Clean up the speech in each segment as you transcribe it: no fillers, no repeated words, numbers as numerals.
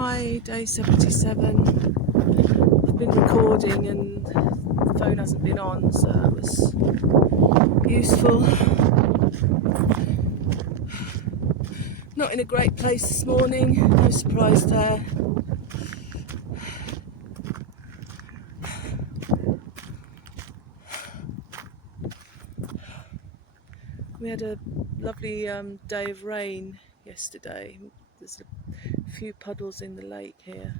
Hi, day 77. I've been recording and the phone hasn't been on, so that was useful. Not in a great place this morning, no surprise there. We had a lovely day of rain yesterday. There's a few puddles in the lake here.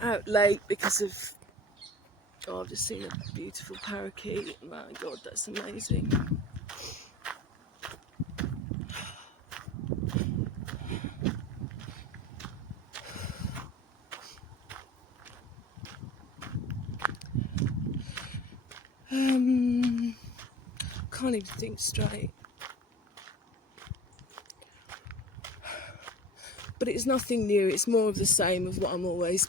Out late because of, I've just seen a beautiful parakeet. My God, that's amazing. Can't even think straight. But it's nothing new, it's more of the same of what I'm always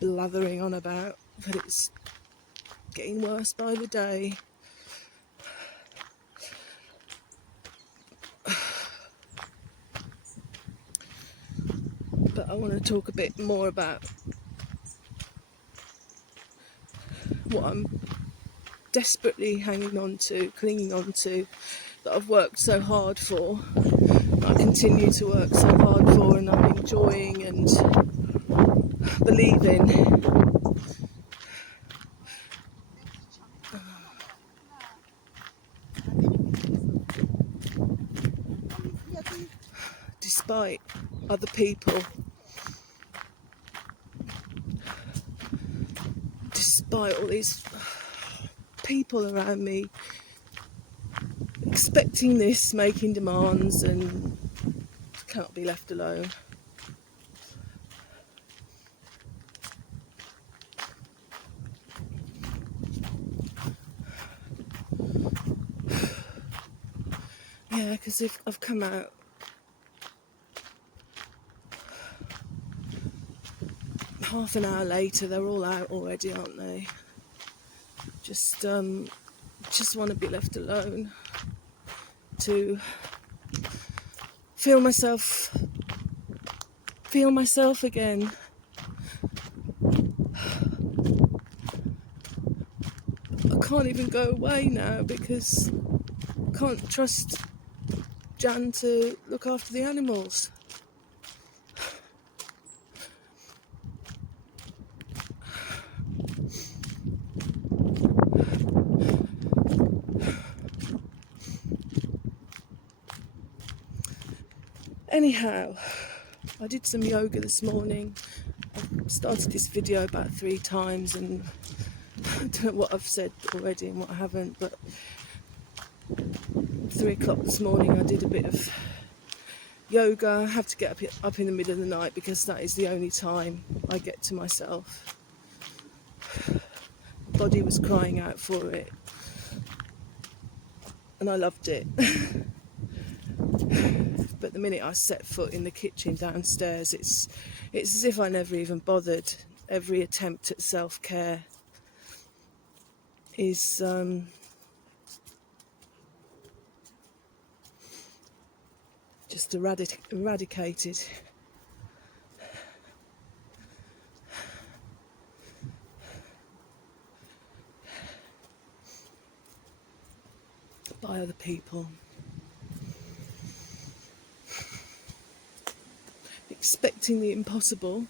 blathering on about, but it's getting worse by the day. But I want to talk a bit more about what I'm desperately hanging on to, clinging on to, that I've worked so hard for, that I continue to work so hard for, and I'm enjoying and believing. Despite other people, despite all these people around me expecting this, making demands, and can't be left alone. Yeah, because if I've come out half an hour later, they're all out already, aren't they? Just want to be left alone to feel myself again. I can't even go away now because I can't trust Jan to look after the animals. Anyhow, I did some yoga this morning. I've started this video about 3 times and I don't know what I've said already and what I haven't, but 3 o'clock this morning I did a bit of yoga. I have to get up in the middle of the night because that is the only time I get to myself. My body was crying out for it and I loved it. But the minute I set foot in the kitchen downstairs, it's as if I never even bothered. Every attempt at self-care is just eradicated. By other people. Expecting the impossible.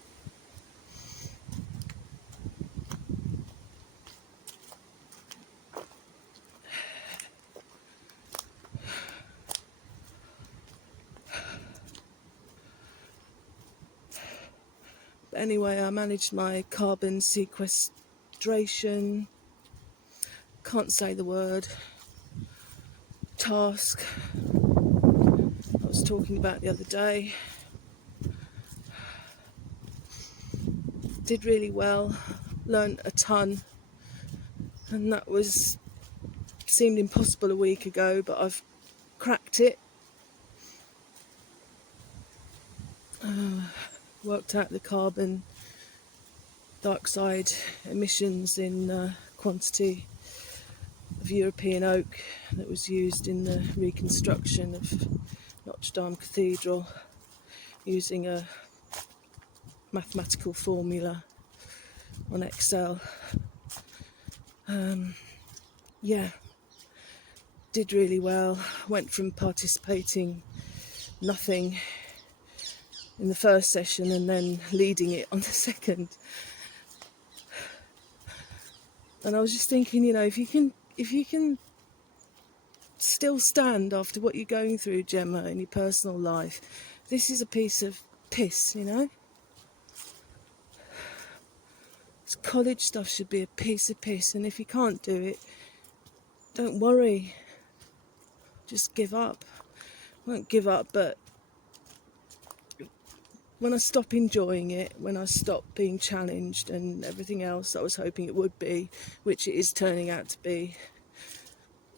But anyway, I managed my carbon sequestration, can't say the word, task I was talking about the other day. Did really well, learned a ton, and that seemed impossible a week ago, but I've cracked it. Worked out the carbon dioxide emissions in quantity of European oak that was used in the reconstruction of Notre Dame Cathedral using a mathematical formula on Excel. Yeah, did really well. Went from participating nothing in the first session and then leading it on the second. And I was just thinking, if you can still stand after what you're going through, Gemma, in your personal life, this is a piece of piss, This college stuff should be a piece of piss, and if you can't do it, don't worry. Just give up. I won't give up, but when I stop enjoying it, when I stop being challenged and everything else I was hoping it would be, which it is turning out to be,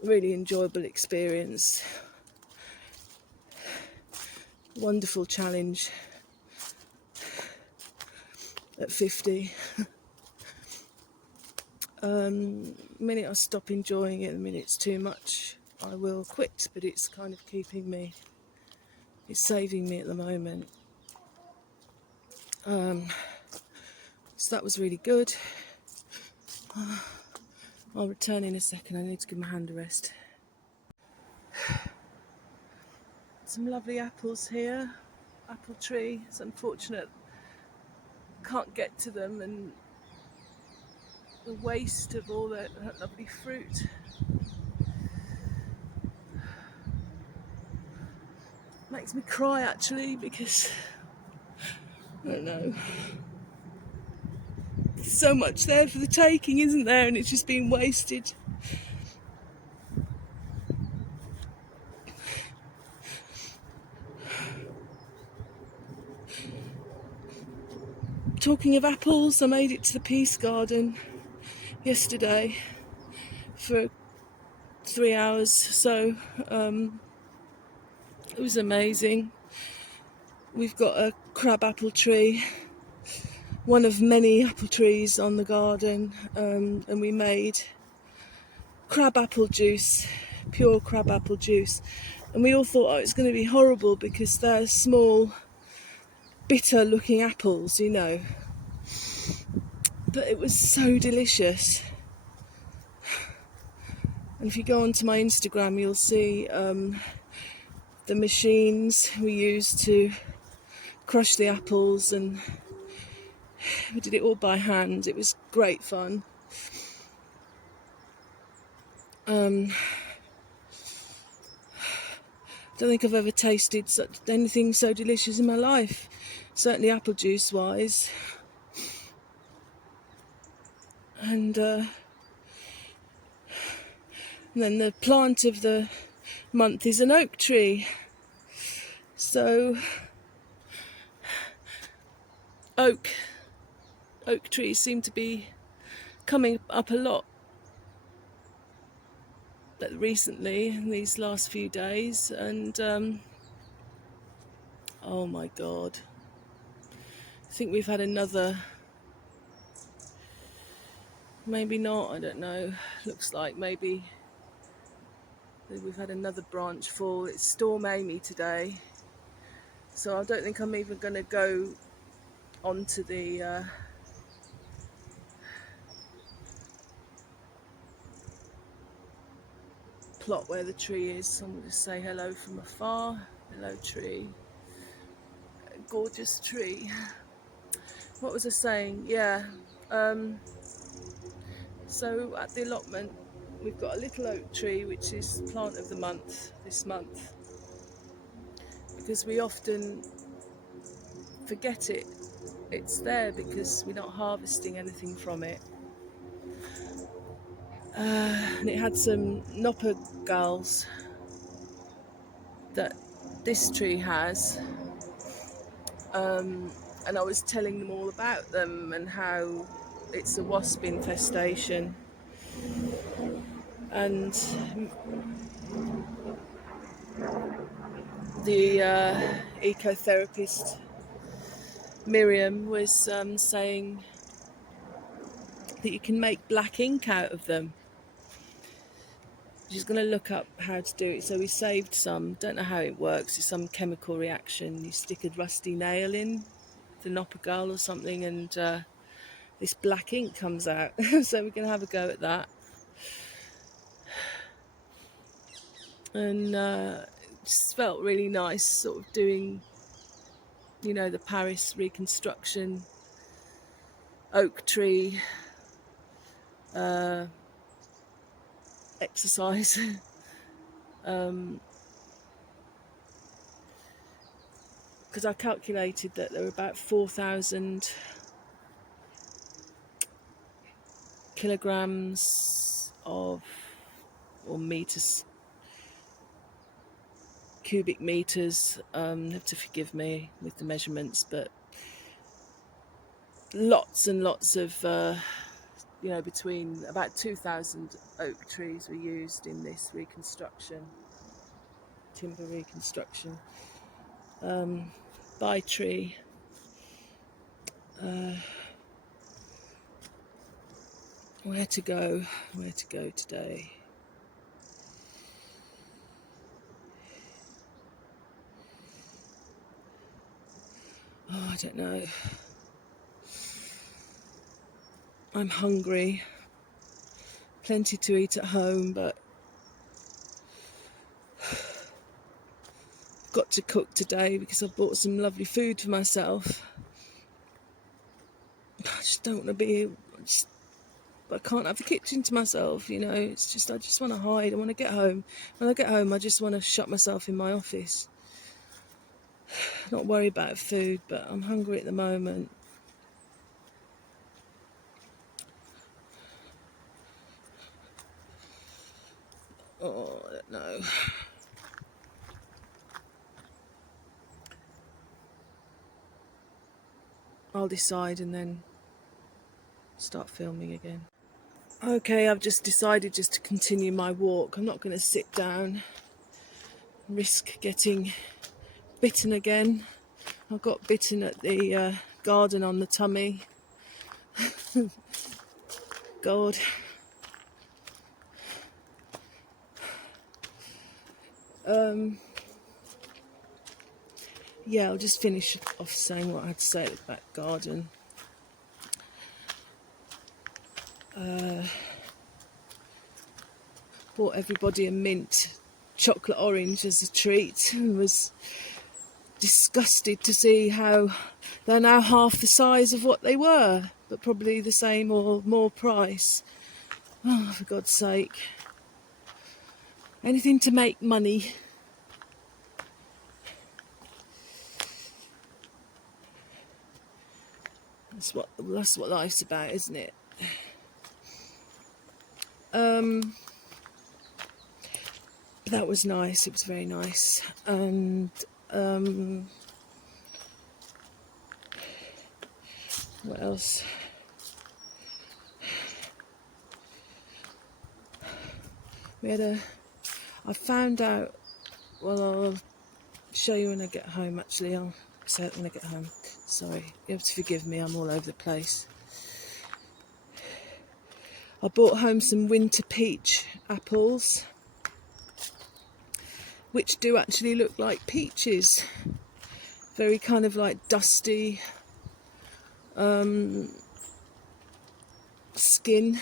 really enjoyable experience, wonderful challenge at 50. The minute I stop enjoying it, the minute it's too much, I will quit, but it's kind of keeping me, it's saving me at the moment. So that was really good. I'll return in a second. I need to give my hand a rest. Some lovely apples here. Apple tree. It's unfortunate can't get to them, and the waste of all that lovely fruit. Makes me cry actually, because I don't know. There's so much there for the taking, isn't there? And it's just being wasted. Talking of apples, I made it to the Peace Garden yesterday for 3 hours, so it was amazing. We've got a crab apple tree, one of many apple trees on the garden, and we made crab apple juice, pure crab apple juice, and we all thought, it's going to be horrible because they're small, bitter looking apples, but it was so delicious. And if you go onto my Instagram, you'll see the machines we used to crush the apples, and we did it all by hand. It was great fun. I don't think I've ever tasted anything so delicious in my life, certainly apple juice wise. And then the plant of the month is an oak tree. So oak trees seem to be coming up a lot recently in these last few days, and oh my god, I think we've had another, maybe not, I don't know, looks like maybe we've had another branch fall. It's Storm Amy today, so I don't think I'm even going to go onto the plot where the tree is. I'm going to say hello from afar. Hello tree, gorgeous tree. What was I saying? Yeah, so at the allotment we've got a little oak tree which is plant of the month this month, because we often forget it's there because we're not harvesting anything from it. And it had some nopper galls that this tree has, and I was telling them all about them and how it's a wasp infestation. And the ecotherapist Miriam was saying that you can make black ink out of them. She's going to look up how to do it. So we saved some. Don't know how it works. It's some chemical reaction. You stick a rusty nail in the noppergull or something, and this black ink comes out. So we're going to have a go at that. And it just felt really nice, sort of doing, you know, the Paris reconstruction, oak tree exercise. Because I calculated that there were about 4,000 kilograms of, or meters, cubic meters. You have to forgive me with the measurements, but lots and lots of, you know, between about 2,000 oak trees were used in this reconstruction, timber reconstruction. By tree. Where to go today? Oh, I don't know. I'm hungry. Plenty to eat at home, but I've got to cook today because I bought some lovely food for myself. I just don't want to be, I can't have the kitchen to myself, you know. It's just, I just want to hide. I want to get home. When I get home, I just want to shut myself in my office. Not worry about food, but I'm hungry at the moment. Oh, I don't know. I'll decide and then start filming again. Okay, I've just decided just to continue my walk. I'm not going to sit down, risk getting bitten again. I got bitten at the garden on the tummy. God. Yeah, I'll just finish off saying what I had to say at the back garden. Bought everybody a mint chocolate orange as a treat and was disgusted to see how they're now half the size of what they were, but probably the same or more price. Oh, for God's sake. Anything to make money. That's what life's about, isn't it? That was nice. It was very nice. And what else? I found out, well, I'll show you when I get home. Actually, I'll say it when I get home. Sorry, you have to forgive me, I'm all over the place. I brought home some winter peach apples, which do actually look like peaches. Very kind of like dusty skin,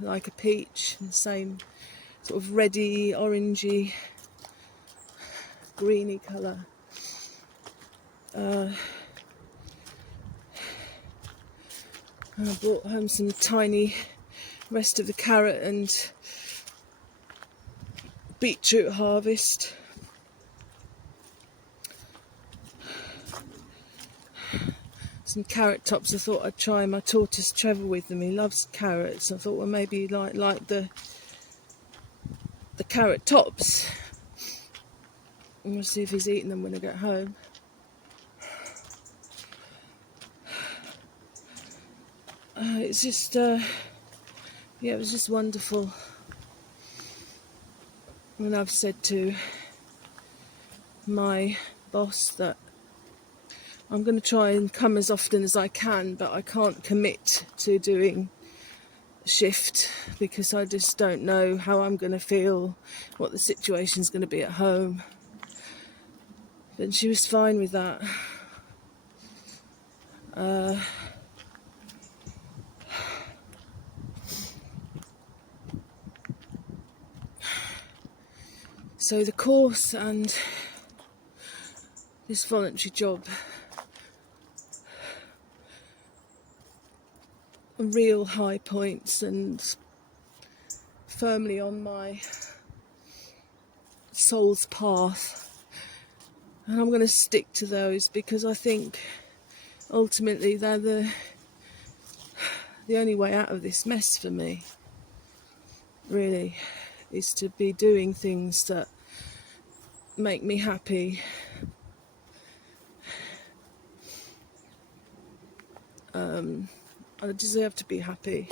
like a peach, and the same sort of reddy, orangey, greeny colour. I brought home some tiny rest of the carrot and beetroot harvest. Some carrot tops. I thought I'd try my tortoise Trevor with them. He loves carrots. I thought, well, maybe like the carrot tops. And we'll see if he's eating them when I get home. It's just, yeah, it was just wonderful. And I've said to my boss that I'm going to try and come as often as I can, but I can't commit to doing shift, because I just don't know how I'm going to feel, what the situation's going to be at home. But she was fine with that. So the course and this voluntary job are real high points and firmly on my soul's path. And I'm going to stick to those, because I think ultimately they're the only way out of this mess for me, really, is to be doing things that make me happy. I deserve to be happy.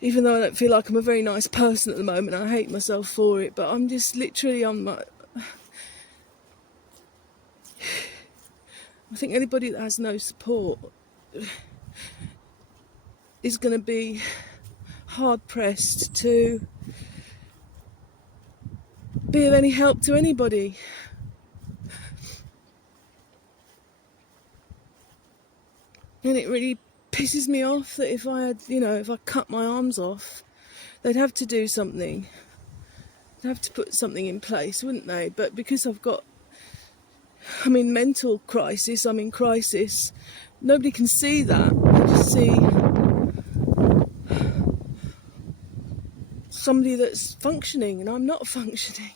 Even though I don't feel like I'm a very nice person at the moment, I hate myself for it, but I'm just literally on my... I think anybody that has no support is going to be hard pressed to be of any help to anybody. And it really pisses me off that if I had, if I cut my arms off, they'd have to do something. They'd have to put something in place, wouldn't they? But because I'm in mental crisis, I'm in crisis, nobody can see that. They just see somebody that's functioning, and I'm not functioning.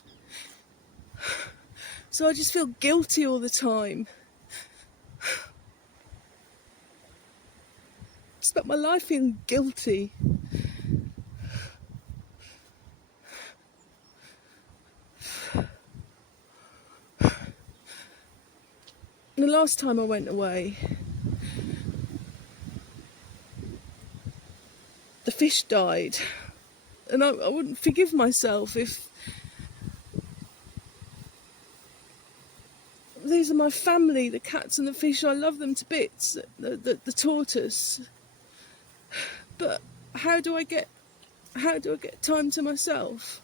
So I just feel guilty all the time. I spent my life feeling guilty. And the last time I went away, the fish died. And I wouldn't forgive myself if... These are my family, the cats and the fish. I love them to bits, the tortoise. But how do I get time to myself?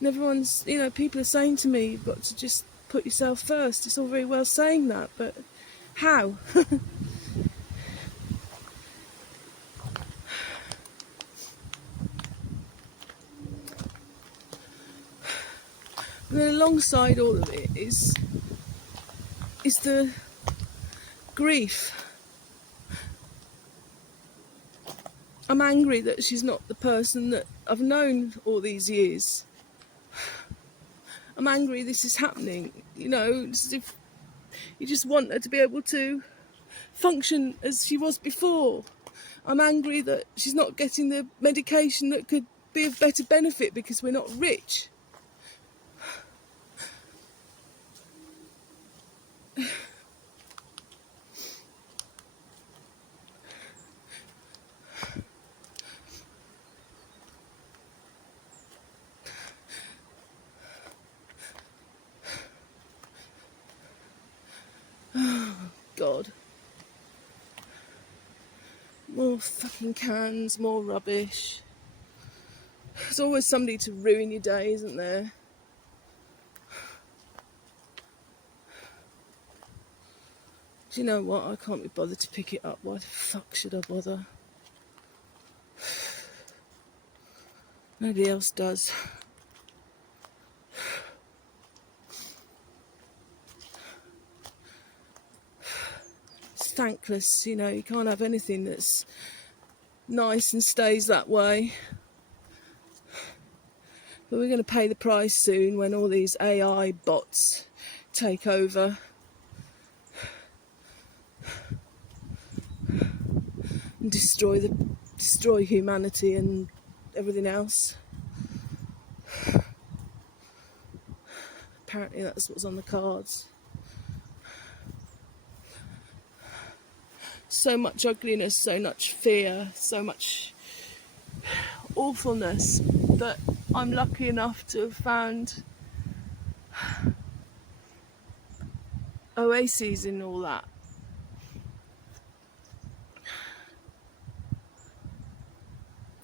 And everyone's, people are saying to me, you've got to just put yourself first. It's all very well saying that, but how? And then alongside all of it is the grief. I'm angry that she's not the person that I've known all these years. I'm angry this is happening. It's as if you just want her to be able to function as she was before. I'm angry that she's not getting the medication that could be of better benefit because we're not rich. God. More fucking cans, more rubbish. There's always somebody to ruin your day, isn't there? Do you know what? I can't be bothered to pick it up. Why the fuck should I bother? Nobody else does. It's thankless, you can't have anything that's nice and stays that way. But we're going to pay the price soon when all these AI bots take over. And destroy humanity and everything else. Apparently that's what's on the cards. So much ugliness, so much fear, so much awfulness that I'm lucky enough to have found oases in all that.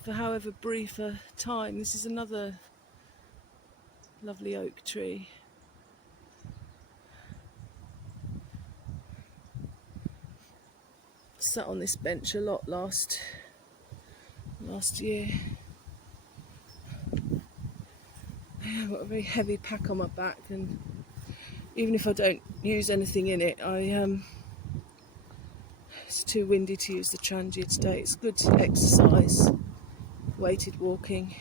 for however brief a time. This is another lovely oak tree. Sat on this bench a lot last year. I've got a very heavy pack on my back, and even if I don't use anything in it, it's too windy to use the trangia today. It's good exercise, weighted walking.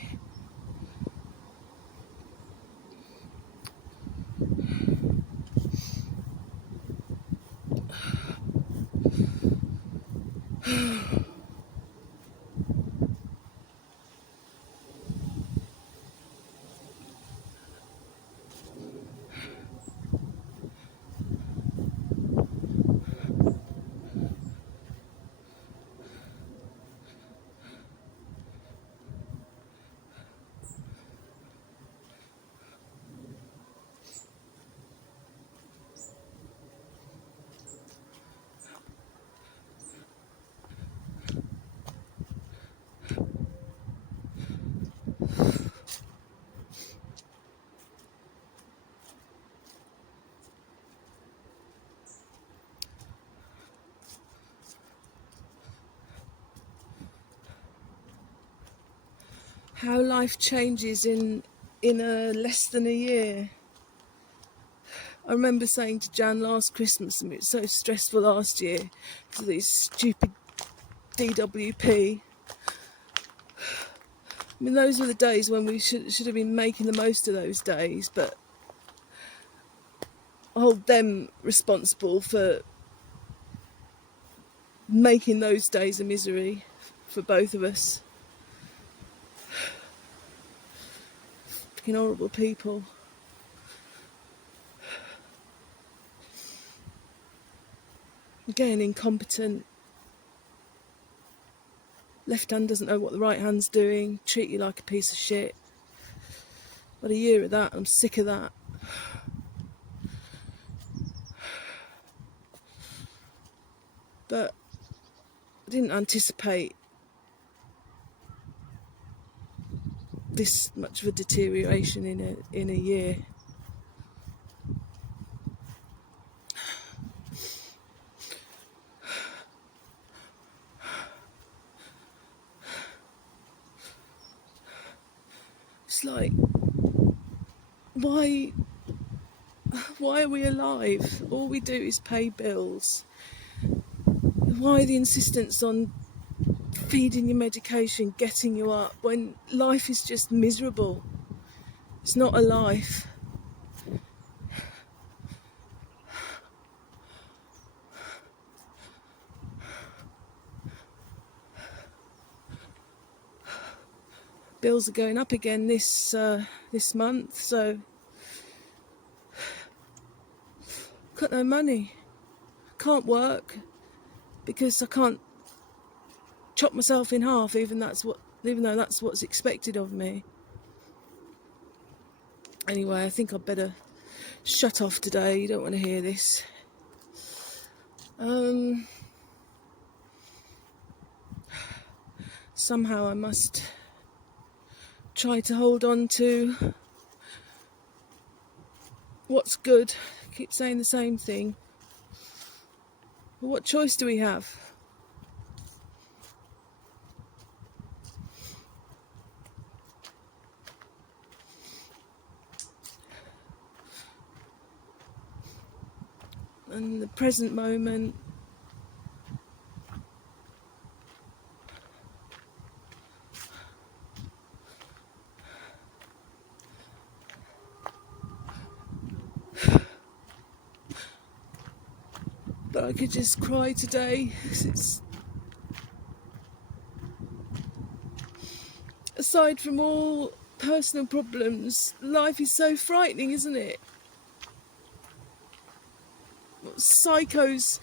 How life changes in less than a year. I remember saying to Jan last Christmas, and it was so stressful last year for these stupid DWP. I mean, those were the days when we should have been making the most of those days, but I hold them responsible for making those days a misery for both of us. Fucking horrible people. Again, incompetent. Left hand doesn't know what the right hand's doing. Treat you like a piece of shit. But a year of that, I'm sick of that. But I didn't anticipate this much of a deterioration in a year. It's like, why are we alive? All we do is pay bills. Why the insistence on feeding your medication, getting you up, when life is just miserable? It's not a life. Bills are going up again this month, so got no money. Can't work because I can't chop myself in half, even though that's what's expected of me. Anyway, I think I'd better shut off today. You don't want to hear this. Somehow I must try to hold on to what's good. I keep saying the same thing. But what choice do we have? And the present moment, but I could just cry today. It's, aside from all personal problems, life is so frightening, isn't it? Psychos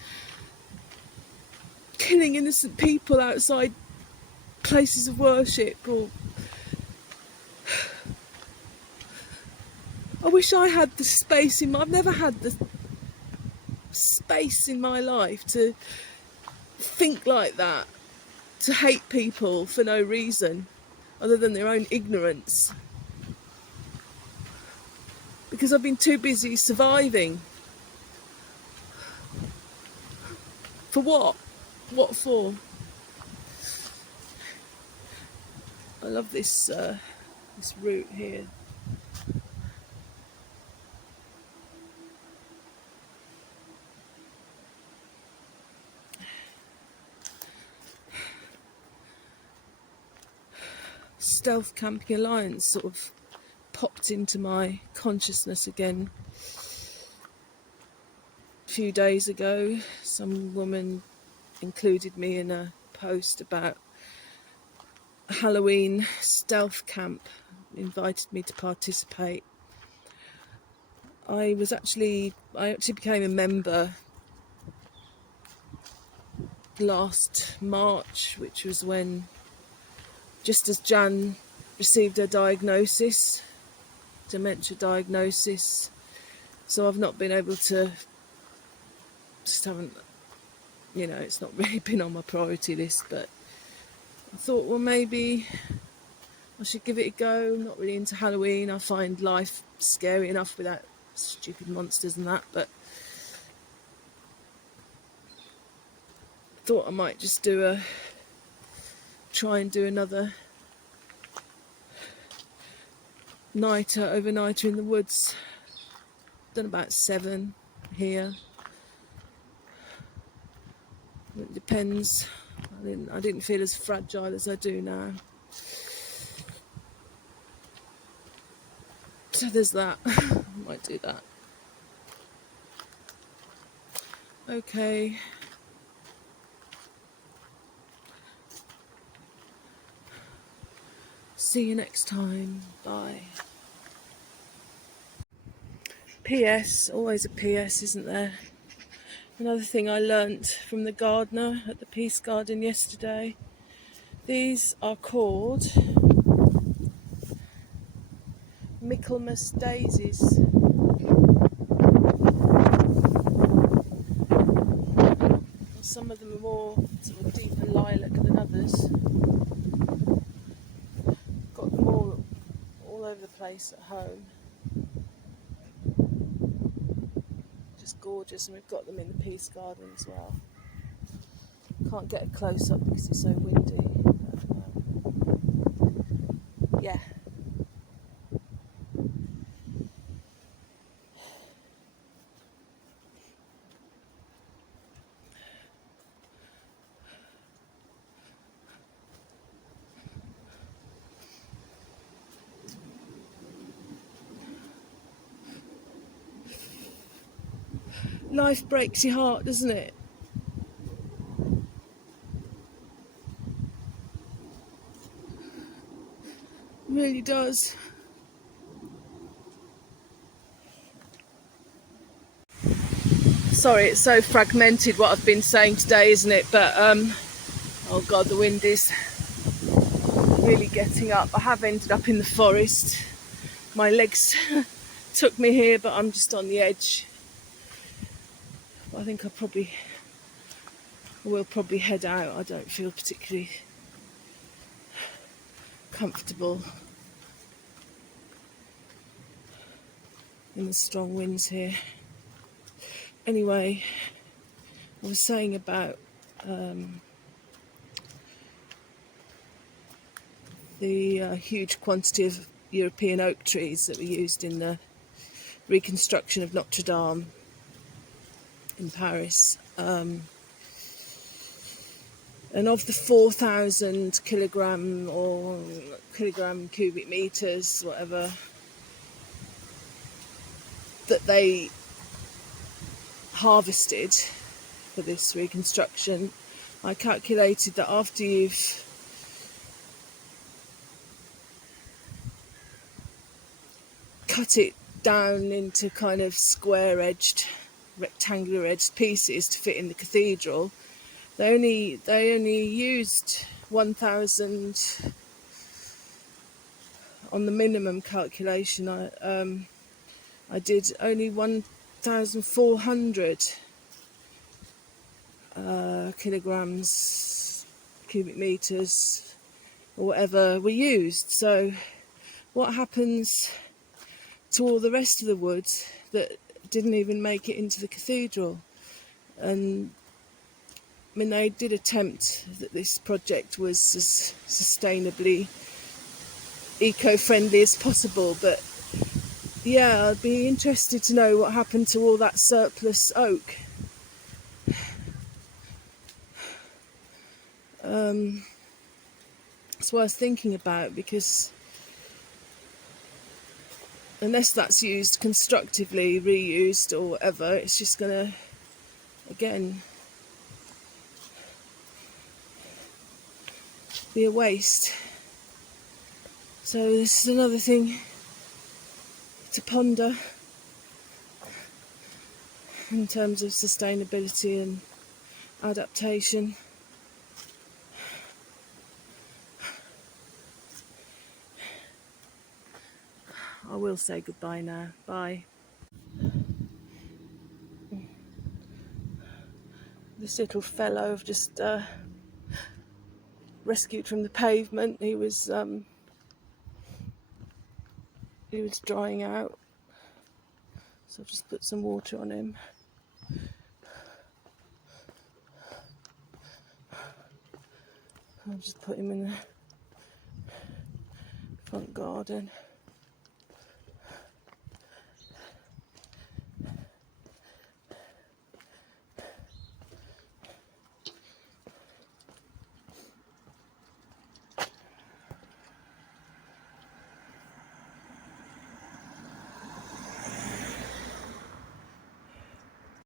killing innocent people outside places of worship, or I wish I had the space I've never had the space in my life to think like that, to hate people for no reason. other than their own ignorance. Because I've been too busy surviving. For what? What for? I love this this route here. Stealth Camping Alliance sort of popped into my consciousness again a few days ago. Some woman included me in a post about a Halloween stealth camp, invited me to participate. I actually became a member last March, which was when, just as Jan received her diagnosis, dementia diagnosis, so I've not been able to, just haven't, it's not really been on my priority list, but I thought, well, maybe I should give it a go. I'm not really into Halloween. I find life scary enough without stupid monsters and that, but thought I might just try and do another overnighter in the woods. Done about 7 here. It depends. I didn't feel as fragile as I do now. So there's that. I might do that. Okay. See you next time. Bye. PS, always a PS, isn't there? Another thing I learnt from the gardener at the Peace Garden yesterday. These are called Michaelmas daisies. Some of them are more sort of deeper lilac than others. Got them all over the place at home. Just gorgeous, and we've got them in the Peace Garden as well. Can't get a close up because it's so windy. But, yeah. Life breaks your heart, doesn't it? It really does. Sorry, it's so fragmented what I've been saying today, isn't it? But oh god, the wind is really getting up. I have ended up in the forest. My legs took me here, but I'm just on the edge. I think I will probably head out. I don't feel particularly comfortable in the strong winds here. Anyway, I was saying about the huge quantity of European oak trees that were used in the reconstruction of Notre Dame in Paris. And of the 4,000 kilogram cubic meters, whatever, that they harvested for this reconstruction, I calculated that after you've cut it down into kind of square-edged, rectangular-edged pieces to fit in the cathedral, they only used 1,000 on the minimum calculation. I did only 1,400 kilograms, cubic meters or whatever were used. So what happens to all the rest of the wood that didn't even make it into the cathedral? And I mean, they did attempt that this project was as sustainably eco-friendly as possible, but yeah, I'd be interested to know what happened to all that surplus oak. It's worth thinking about, because unless that's used constructively, reused or whatever, it's just going to, again, be a waste. So this is another thing to ponder in terms of sustainability and adaptation. I will say goodbye now. Bye. This little fellow I've just rescued from the pavement. He was drying out, so I've just put some water on him. I'll just put him in the front garden.